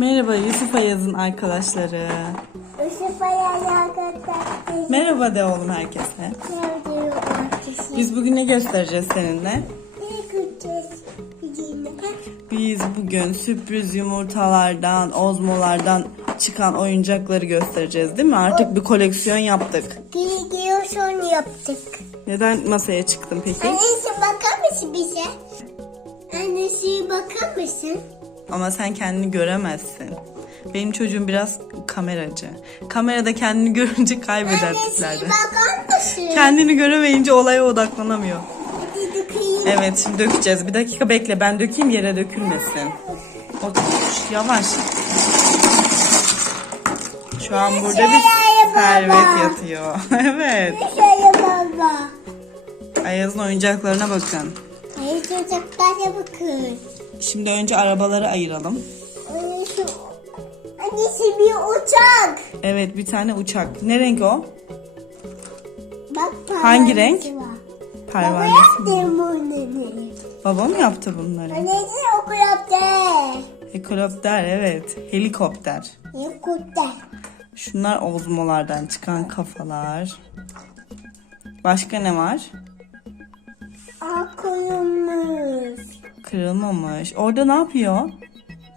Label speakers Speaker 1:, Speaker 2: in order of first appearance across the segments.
Speaker 1: Merhaba Yusuf Ayaz'ın arkadaşları.
Speaker 2: Yusuf Ayaz'a gösterdi.
Speaker 1: Merhaba de oğlum herkese.
Speaker 2: Sevdiği ortası.
Speaker 1: Biz bugün ne göstereceğiz seninle? Biz bugün sürpriz yumurtalardan, ozmolardan çıkan oyuncakları göstereceğiz değil mi? Artık bir koleksiyon yaptık.
Speaker 2: Son yaptık.
Speaker 1: Neden masaya çıktın peki?
Speaker 2: Annesi bakar mısın bize? Annesi bakar mısın?
Speaker 1: Ama sen kendini göremezsin. Benim çocuğum biraz kameracı. Kamerada kendini görünce kaybeder tiplerde. Kendini göremeyince olaya odaklanamıyor. Evet şimdi dökeceğiz. Bir dakika bekle ben dökeyim yere dökülmesin. Otur yavaş. Şu an burada bir servet yatıyor. evet. Ayaz'ın oyuncaklarına bakın.
Speaker 2: Hayır çocuklara bakın.
Speaker 1: Şimdi önce arabaları ayıralım.
Speaker 2: Annesi, bir uçak.
Speaker 1: Evet bir tane uçak. Ne renk o?
Speaker 2: Bak
Speaker 1: Hangi renk?
Speaker 2: var. Baba yaptı bunu.
Speaker 1: Baba mı yaptı bunları?
Speaker 2: Annesi yaptı.
Speaker 1: Helikopter evet. Helikopter.
Speaker 2: Helikopter.
Speaker 1: Şunlar ozmolardan çıkan kafalar. Başka ne var?
Speaker 2: Akılımız.
Speaker 1: Kırılmamış. Orada ne yapıyor?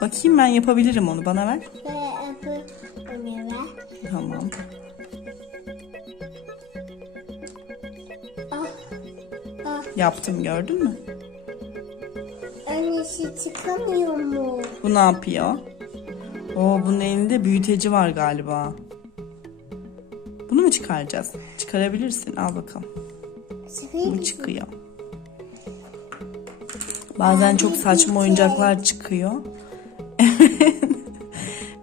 Speaker 1: Bakayım ben yapabilirim onu. Bana ver. Tamam.
Speaker 2: Ah. Ah.
Speaker 1: Yaptım gördün mü?
Speaker 2: Annesi çıkamıyor mu?
Speaker 1: Bu ne yapıyor? Oo bunun elinde büyüteci var galiba. Bunu mu çıkaracağız? Çıkarabilirsin. Al bakalım. Bu çıkıyor. Bazen çok saçma oyuncaklar çıkıyor.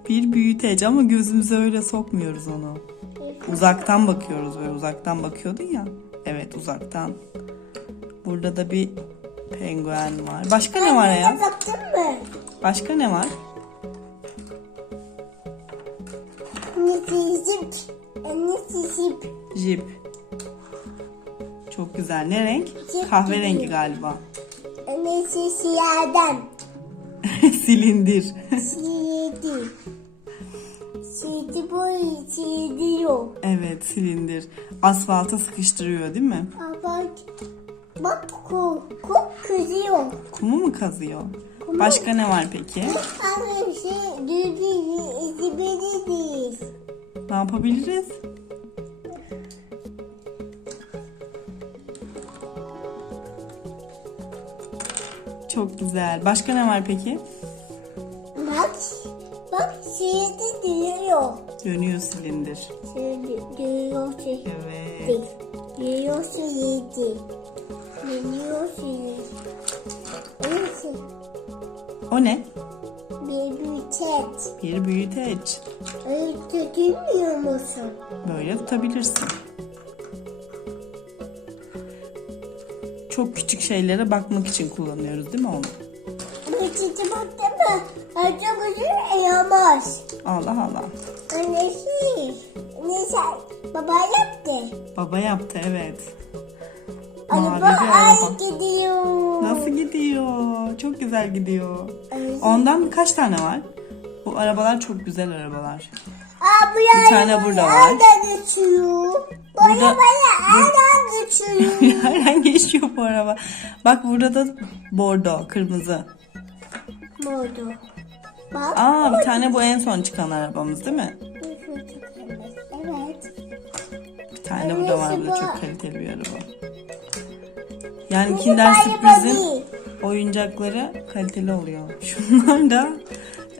Speaker 1: Bir büyüteç ama gözümüze öyle sokmuyoruz onu. Uzaktan bakıyoruz böyle uzaktan bakıyordun ya. Evet uzaktan. Burada da bir penguen var. Başka ne var ya?
Speaker 2: Baktın mı?
Speaker 1: Başka ne var?
Speaker 2: Zip. Annesi zip.
Speaker 1: Jip. Çok güzel. Ne renk? Kahverengi galiba.
Speaker 2: Annesi siyahdan.
Speaker 1: Silindir.
Speaker 2: Siyedi. Siyedi boy siyediyor.
Speaker 1: evet silindir. Asfalta sıkıştırıyor değil mi?
Speaker 2: Aa, Bak. Bak ku. Ku kızıyor.
Speaker 1: Kumu mu kazıyor? Başka ne var peki?
Speaker 2: Abi şey düdüğü izleyebiliriz.
Speaker 1: Ne yapabiliriz? Çok güzel. Başka ne var peki?
Speaker 2: Bak. Bak siyedi diyor.
Speaker 1: Dönüyor silindir.
Speaker 2: Siyedi diyor siyedi.
Speaker 1: Evet.
Speaker 2: Siyedi. Diyor siyedi. Neyse.
Speaker 1: O ne?
Speaker 2: Bir büyütet.
Speaker 1: Bir büyüteç.
Speaker 2: Öyle tutulmuyor musun?
Speaker 1: Böyle tutabilirsin. Çok küçük şeylere bakmak için kullanıyoruz değil mi onu?
Speaker 2: Büyüteti bak değil mi? Ay çok güzel yamaz.
Speaker 1: Allah Allah.
Speaker 2: Annesi. Neyse baba yaptı.
Speaker 1: Baba yaptı evet. Mavi
Speaker 2: Araba
Speaker 1: bir araba.
Speaker 2: gidiyor.
Speaker 1: Nasıl gidiyor? Çok güzel gidiyor.
Speaker 2: Ay.
Speaker 1: Ondan kaç tane var? Bu arabalar çok güzel arabalar.
Speaker 2: Aa, bu
Speaker 1: Bir tane burada var.
Speaker 2: Nereden geçiyor? Bu
Speaker 1: Burada-
Speaker 2: arabaya nereden geçiyor?
Speaker 1: Geçiyor bu araba? Bak burada da bordo, kırmızı.
Speaker 2: Modu. Bak.
Speaker 1: Aa bir tane bu en son çıkan arabamız değil mi?
Speaker 2: Evet.
Speaker 1: Bir tane burada var. Bu da
Speaker 2: Annesi
Speaker 1: çok kaliteli bir araba. Yani Kinder Sürpriz'in oyuncakları kaliteli oluyor. Şunlar da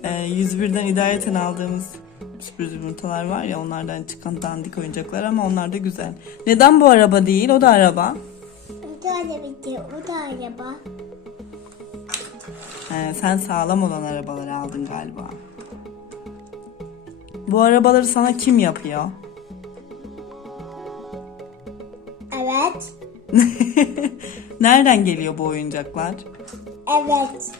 Speaker 1: e, 101'den idareten aldığımız sürpriz yumurtalar var ya onlardan çıkan dandik oyuncaklar ama onlar da güzel. Neden bu araba değil? O da araba.
Speaker 2: O da araba. O da araba.
Speaker 1: He, sen sağlam olan arabaları aldın galiba. Bu arabaları sana kim yapıyor?
Speaker 2: Evet.
Speaker 1: Nereden geliyor bu oyuncaklar?
Speaker 2: Evet.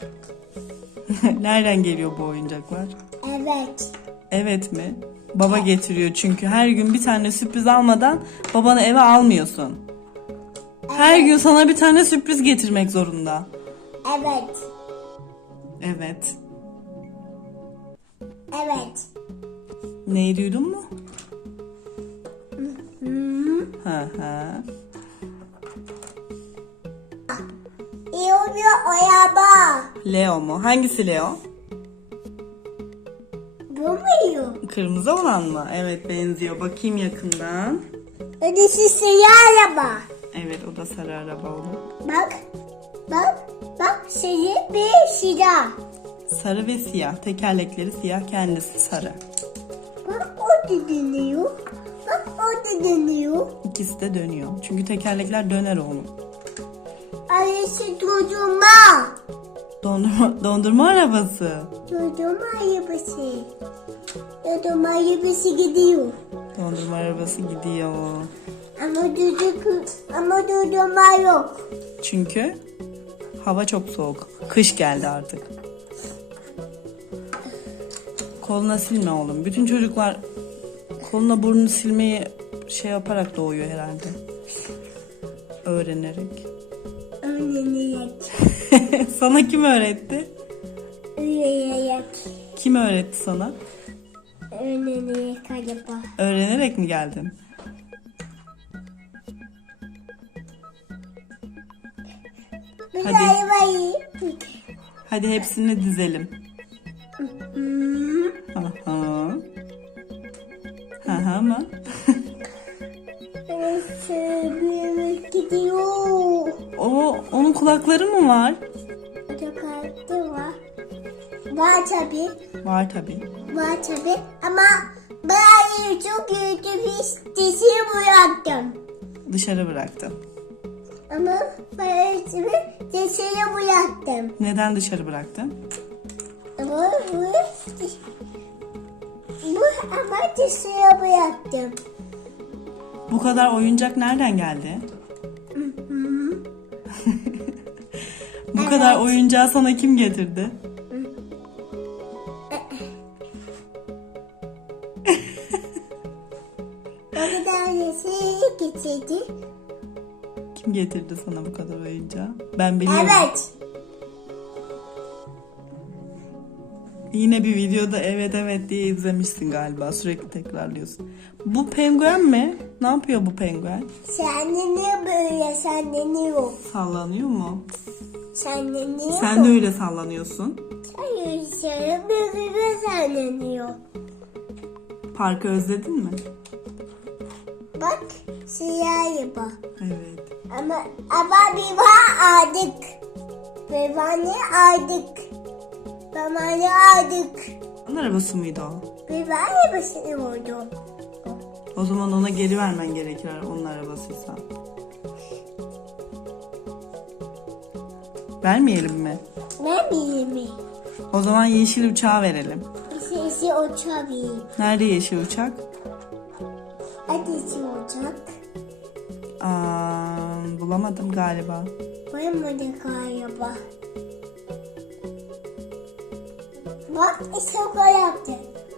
Speaker 1: Nereden geliyor bu oyuncaklar?
Speaker 2: Evet.
Speaker 1: Evet mi? Baba getiriyor çünkü her gün bir tane sürpriz almadan babanı eve almıyorsun. Her gün sana bir tane sürpriz getirmek zorunda.
Speaker 2: Evet.
Speaker 1: Evet.
Speaker 2: Evet.
Speaker 1: Neyi duydun mu? Hı hı.
Speaker 2: İyi oluyor o yaba.
Speaker 1: Leo mu? Hangisi Leo? Kırmızı olan mı? Evet benziyor. Bakayım yakından.
Speaker 2: Ödesi siyah araba.
Speaker 1: Evet o da sarı araba olur.
Speaker 2: Bak. Bak. Bak siyah bir siyah.
Speaker 1: Sarı ve siyah. Tekerlekleri siyah kendisi sarı.
Speaker 2: Bak o da dönüyor. Bak o da dönüyor.
Speaker 1: İkisi de dönüyor. Çünkü tekerlekler döner oğlum.
Speaker 2: Ayısı çocuğuma.
Speaker 1: Dondurma, dondurma arabası.
Speaker 2: Çocuğuma arabası. Çocuğuma arabası gidiyor.
Speaker 1: Dondurma arabası gidiyor.
Speaker 2: Ama çocuk ama çocuğuma yok.
Speaker 1: Çünkü hava çok soğuk. Kış geldi artık. Koluna silme oğlum. Bütün çocuklar koluna burnunu silmeyi şey yaparak doğuyor herhalde. Öğrenerek.
Speaker 2: Öğrenerek.
Speaker 1: sana kim öğretti?
Speaker 2: Öğrenerek.
Speaker 1: Kim öğretti sana?
Speaker 2: Öğrenerek araba.
Speaker 1: Öğrenerek mi geldin? Hadi. Hadi hepsini dizelim. Aha. Aha mı?
Speaker 2: Gidiyor.
Speaker 1: o onun kulakları mı var?
Speaker 2: Otokartı var. Var tabi.
Speaker 1: Var tabii.
Speaker 2: Var tabi. Ama ben çok kötü bir dişini bıraktım.
Speaker 1: Dışarı bıraktın.
Speaker 2: Ama ben dişini bıraktım.
Speaker 1: Neden dışarı bıraktın?
Speaker 2: Ama bu bu ama dişini bıraktım.
Speaker 1: Bu kadar oyuncak nereden geldi? Bu kadar oyuncağı sana kim getirdi?
Speaker 2: Getirdi.
Speaker 1: Kim getirdi sana bu kadar oyuncağı? Ben biliyorum.
Speaker 2: Evet.
Speaker 1: Yine bir videoda evet evet diye izlemişsin galiba. Sürekli tekrarlıyorsun. Bu penguen mi? Ne yapıyor bu penguen?
Speaker 2: Niye böyle yok?
Speaker 1: Sallanıyor mu?
Speaker 2: Niye
Speaker 1: Sen de öyle sallanıyorsun.
Speaker 2: Hayır de niye yok?
Speaker 1: Parkı özledin mi?
Speaker 2: Bak siyah yapa.
Speaker 1: Evet.
Speaker 2: Ama ama bir var aldık. Var ne aldık? Baba ne aldık?
Speaker 1: Onun arabası mıydı o?
Speaker 2: Bir var yapısını vurdu.
Speaker 1: O zaman ona geri vermen gerekir onun arabasıysa. Vermeyelim mi?
Speaker 2: Ben mi?
Speaker 1: O zaman yeşil uçağı verelim.
Speaker 2: Sesi uçabilir.
Speaker 1: Nerede yeşil uçak?
Speaker 2: Adisi uçak.
Speaker 1: Aa, bulamadım galiba.
Speaker 2: Koyamadı galiba. Bak işte o yaptı.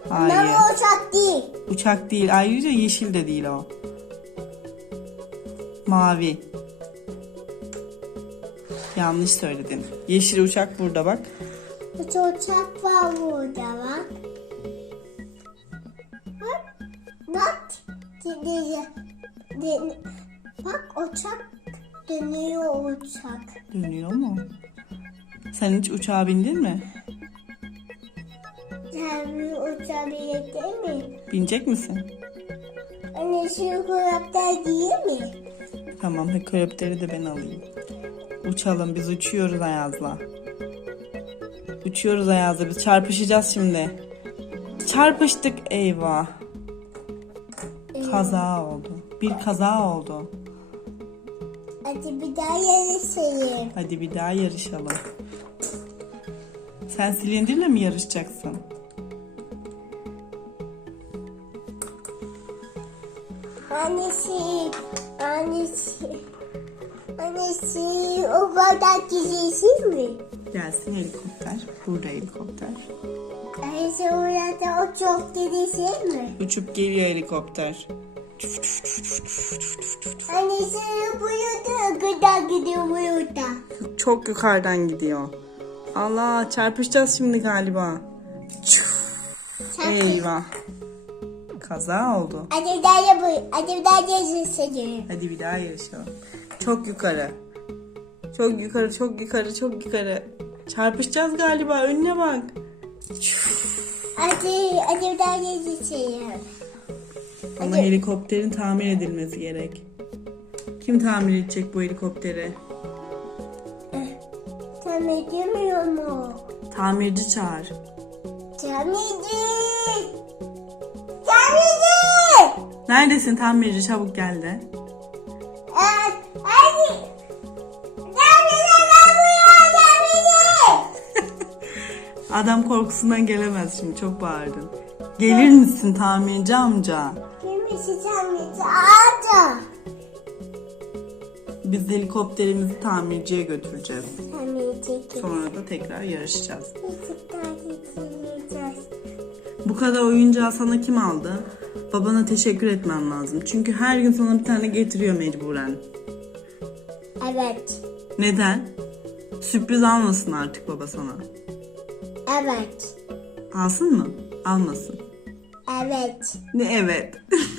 Speaker 1: Hayır.
Speaker 2: Ama uçak değil.
Speaker 1: Uçak değil. Ayrıca yeşil de değil o. Mavi. Yanlış söyledin. Yeşil uçak burada bak.
Speaker 2: Uçak var burada. Bak. Gidiyor. Dön- Bak uçak dönüyor uçak.
Speaker 1: Dönüyor mu? Sen hiç uçağa bindin mi?
Speaker 2: Bir uçağa değil mi?
Speaker 1: Binecek misin?
Speaker 2: Anne şu kulakta değil mi?
Speaker 1: Tamam helikopteri de ben alayım. Uçalım biz uçuyoruz Ayaz'la. Uçuyoruz Ayaz'la biz çarpışacağız şimdi. Çarpıştık eyvah. Kaza oldu. Bir kaza oldu.
Speaker 2: Hadi bir daha yarışayım.
Speaker 1: Hadi bir daha yarışalım. Sen silindirle mi yarışacaksın?
Speaker 2: Annesi, annesi, annesi o kadar güzelsin mi?
Speaker 1: Gelsin helikopter. Burada helikopter.
Speaker 2: Annesi orada o çok güzelsin mi?
Speaker 1: Uçup geliyor helikopter.
Speaker 2: Annesi burada kadar gidiyor burada.
Speaker 1: Çok yukarıdan gidiyor. Allah çarpışacağız şimdi galiba. Eyvah. Kaza oldu.
Speaker 2: Hadi bir daha yapayım. Hadi bir daha yazışalım.
Speaker 1: Hadi bir daha yarışalım. Çok yukarı. Çok yukarı, çok yukarı, çok yukarı. Çarpışacağız galiba. Önüne bak.
Speaker 2: Hadi, hadi bir daha yazışalım.
Speaker 1: Ama helikopterin tamir edilmesi gerek. Kim tamir edecek bu helikopteri?
Speaker 2: Tam edemiyor mu?
Speaker 1: Tamirci çağır.
Speaker 2: Tamirci! Tamirci!
Speaker 1: Neredesin tamirci? Çabuk gel de.
Speaker 2: Ee, hadi! Tamirci buraya tamirci!
Speaker 1: Adam korkusundan gelemez şimdi. Çok bağırdın. Gelir misin tamirci amca?
Speaker 2: Tamirci ağaca.
Speaker 1: Biz helikopterimizi tamirciye götüreceğiz.
Speaker 2: Tamirci kim?
Speaker 1: Sonra da tekrar yarışacağız. Bu kadar oyuncağı sana kim aldı? Babana teşekkür etmem lazım. Çünkü her gün sana bir tane getiriyor mecburen.
Speaker 2: Evet.
Speaker 1: Neden? Sürpriz almasın artık baba sana.
Speaker 2: Evet.
Speaker 1: Alsın mı? Almasın.
Speaker 2: Evet.
Speaker 1: Ne evet.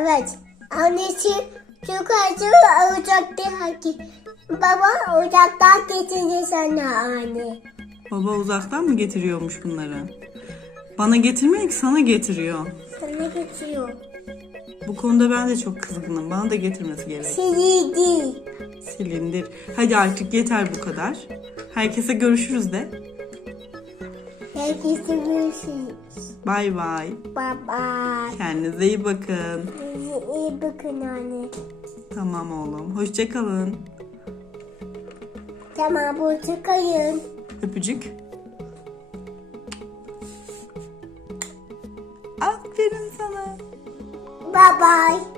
Speaker 2: Evet. Annesi çok acı olacaktı haki. Baba ocaktan getirdi sana anne.
Speaker 1: baba uzaktan mı getiriyormuş bunları? Bana getirmiyor ki sana getiriyor.
Speaker 2: Sana getiriyor.
Speaker 1: Bu konuda ben de çok kızgınım. Bana da getirmesi gerek.
Speaker 2: Silidi.
Speaker 1: Silindir. Hadi artık yeter bu kadar. Herkese görüşürüz de.
Speaker 2: Herkese görüşürüz.
Speaker 1: Bay bay.
Speaker 2: Baba.
Speaker 1: Kendinize iyi bakın.
Speaker 2: Size iyi bakın anne.
Speaker 1: Tamam oğlum. Hoşçakalın.
Speaker 2: Tamam burada kalın.
Speaker 1: Öpücük. Aferin sana.
Speaker 2: Bye bye.